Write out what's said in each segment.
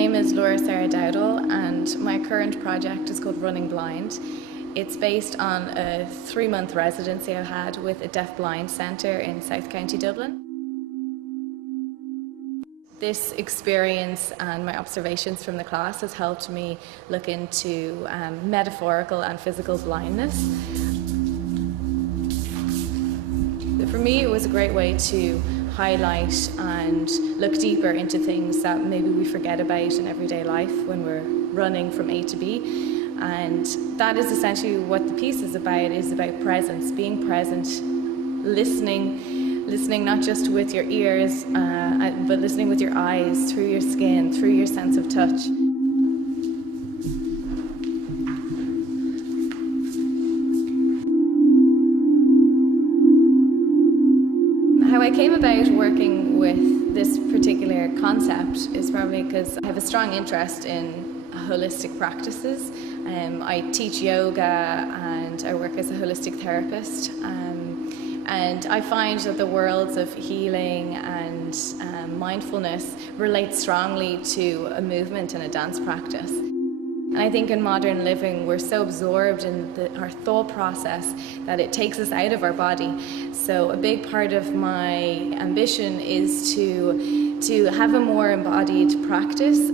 name is Sarah Dowdall and my current project is called Running Blind. It's based on a 3-month residency I had with a Deafblind Centre in South County Dublin. This experience and my observations from the class has helped me look into metaphorical and physical blindness. For me, it was a great way to highlight and look deeper into things that maybe we forget about in everyday life when we're running from A to B. And that is essentially what the piece is about presence, being present, listening not just with your ears, but listening with your eyes, through your skin, through your sense of touch. How I came about working with this particular concept is probably because I have a strong interest in holistic practices. I teach yoga and I work as a holistic therapist. And I find that the worlds of healing and mindfulness relate strongly to a movement and a dance practice. And I think in modern living, we're so absorbed in our thought process that it takes us out of our body. So a big part of my ambition is to have a more embodied practice.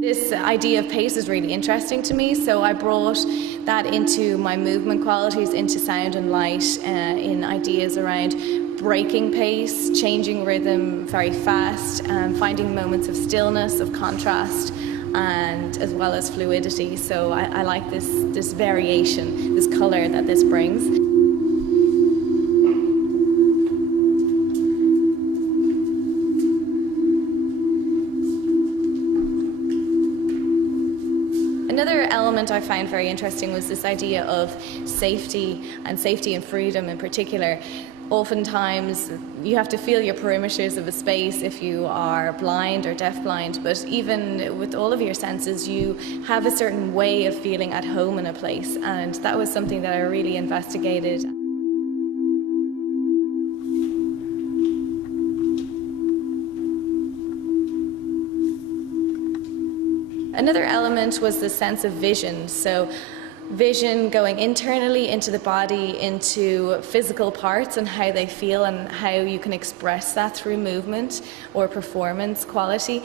This idea of pace is really interesting to me, so I brought that into my movement qualities, into sound and light, in ideas around breaking pace, changing rhythm very fast, finding moments of stillness, of contrast, and as well as fluidity. So I like this variation, this colour that this brings. Another element I found very interesting was this idea of safety and freedom in particular. Oftentimes you have to feel your perimeters of a space if you are blind or deafblind, but even with all of your senses you have a certain way of feeling at home in a place, and that was something that I really investigated. Another element was the sense of vision. So vision going internally into the body, into physical parts and how they feel and how you can express that through movement or performance quality.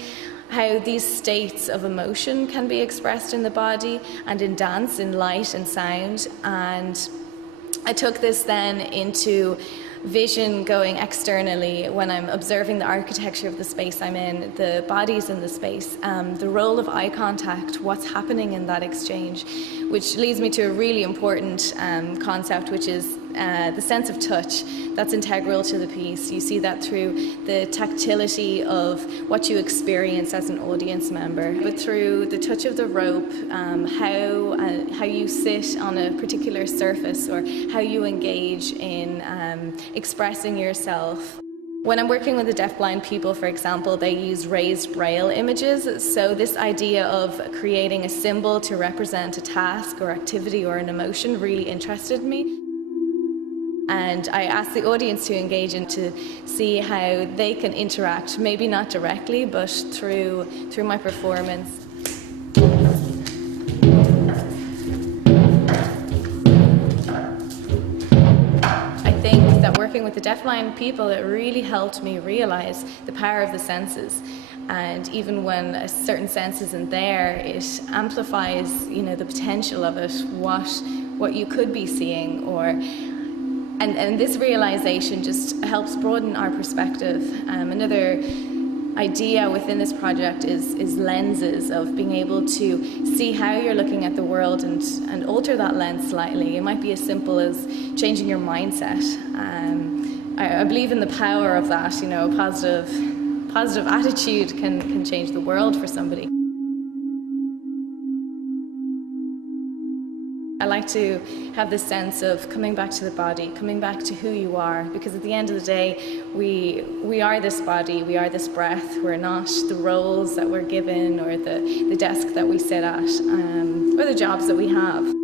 How these states of emotion can be expressed in the body and in dance, in light and sound. And I took this then into vision going externally when I'm observing the architecture of the space I'm in, the bodies in the space, the role of eye contact, what's happening in that exchange, which leads me to a really important concept, which is the sense of touch. That's integral to the piece. You see that through the tactility of what you experience as an audience member, but through the touch of the rope, how you sit on a particular surface or how you engage in expressing yourself. When I'm working with the deafblind people, for example, they use raised braille images. So this idea of creating a symbol to represent a task or activity or an emotion really interested me. And I asked the audience to engage and to see how they can interact, maybe not directly, but through my performance. I think that working with the deafblind people, it really helped me realize the power of the senses. And even when a certain sense isn't there, it amplifies, the potential of it, what you could be seeing, and this realization just helps broaden our perspective. Another idea within this project is lenses, of being able to see how you're looking at the world and alter that lens slightly. It might be as simple as changing your mindset. I believe in the power of that. A positive attitude can change the world for somebody. I like to have this sense of coming back to the body, coming back to who you are, because at the end of the day, we are this body, we are this breath. We're not the roles that we're given or the desk that we sit at or the jobs that we have.